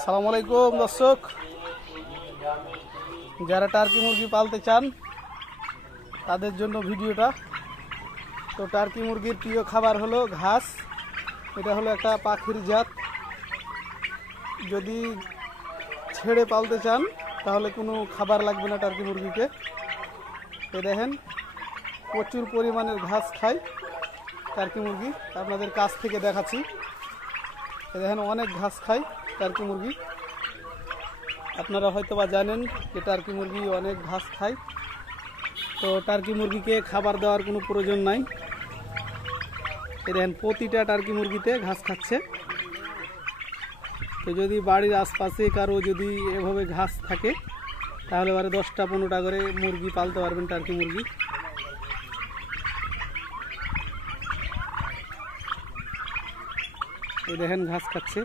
আসসালামু আলাইকুম দর্শক, যারা টার্কি মুরগি পালতে চান তাদের জন্য ভিডিওটা। তো টার্কি মুরগির প্রিয় খাবার হলো ঘাস। এটা হলো একটা পাখির জাত। যদি ছেড়ে পালতে চান তাহলে কোনো খাবার লাগবে না টার্কি মুরগিকে। এ দেখেন প্রচুর পরিমাণের ঘাস খায় টার্কি মুরগি। আপনাদের কাছ থেকে দেখাচ্ছি। এ দেখেন অনেক ঘাস খায় টার্কি মুরগি। আপনারা হয়তো বা জানেন যে টার্কি মুরগি অনেক ঘাস খায়। তো টার্কি মুরগিকে খাবার দেওয়ার কোনো প্রয়োজন নাই। এ দেখেন প্রতিটা টার্কি মুরগিতে ঘাস খাচ্ছে। তো যদি বাড়ির আশপাশে কারো যদি এভাবে ঘাস থাকে তাহলে এবারে 10টা-15টা করে মুরগি পালতে পারবেন টার্কি মুরগি। এই দেখেন ঘাস খাচ্ছে,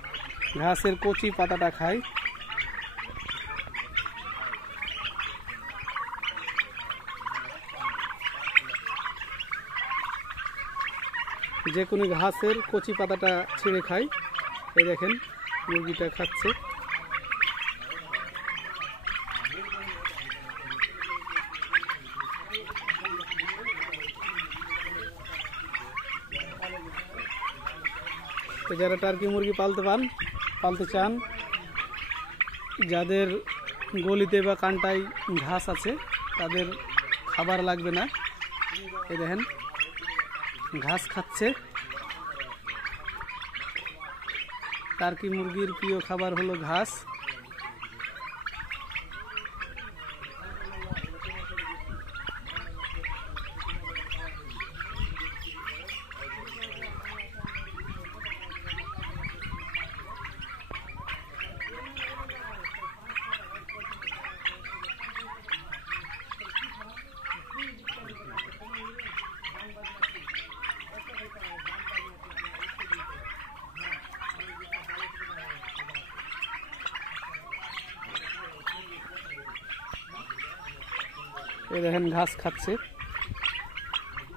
ঘাসের কচি পাতাটা খায়। যে কোনো ঘাসের কচি পাতাটা ছিঁড়ে খায়। এই দেখেন মুরগিটা খাচ্ছে। তো যারা টার্কি মুরগি পালতে চান, যাদের গলিতে বা কানটায় ঘাস আছে তাদের খাবার লাগবে না। এই দেখেন ঘাস খাচ্ছে। টার্কি মুরগির প্রিয় খাবার হলো ঘাস। এই দেখেন ঘাস খাচ্ছে।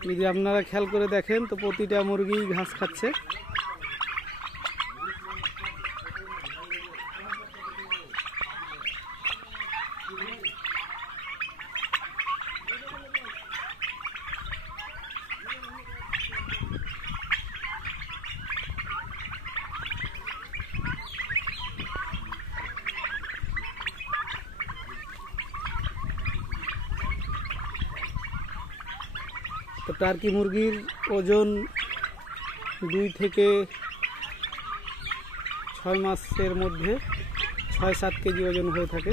যদি আপনারা খেয়াল করে দেখেন তো প্রতিটা মুরগি ঘাস খাচ্ছে। তো টার্কি মুরগির ওজন 2 থেকে 6 মাসের মধ্যে 6-7 কেজি ওজন হয়ে থাকে।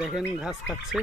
দেখেন ঘাস খাচ্ছে।